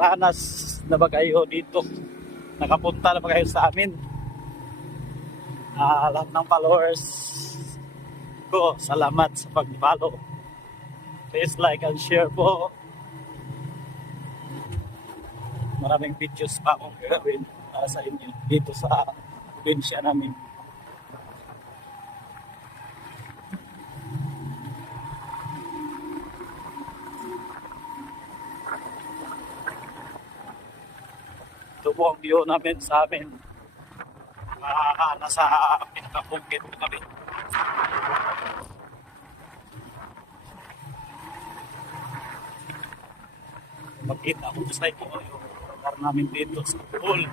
nakaranas na ba kayo dito? Nakapunta na ba kayo sa amin? Lahat ng followers ko, salamat sa pag-follow. Please like and share po. Maraming videos pa akong gagawin para sa inyo dito sa probinsya namin. Ito po ang view namin sa amin. Nasa pinakabukid po kami. Magkita ko sa inyo yung lugar namin dito sa pool.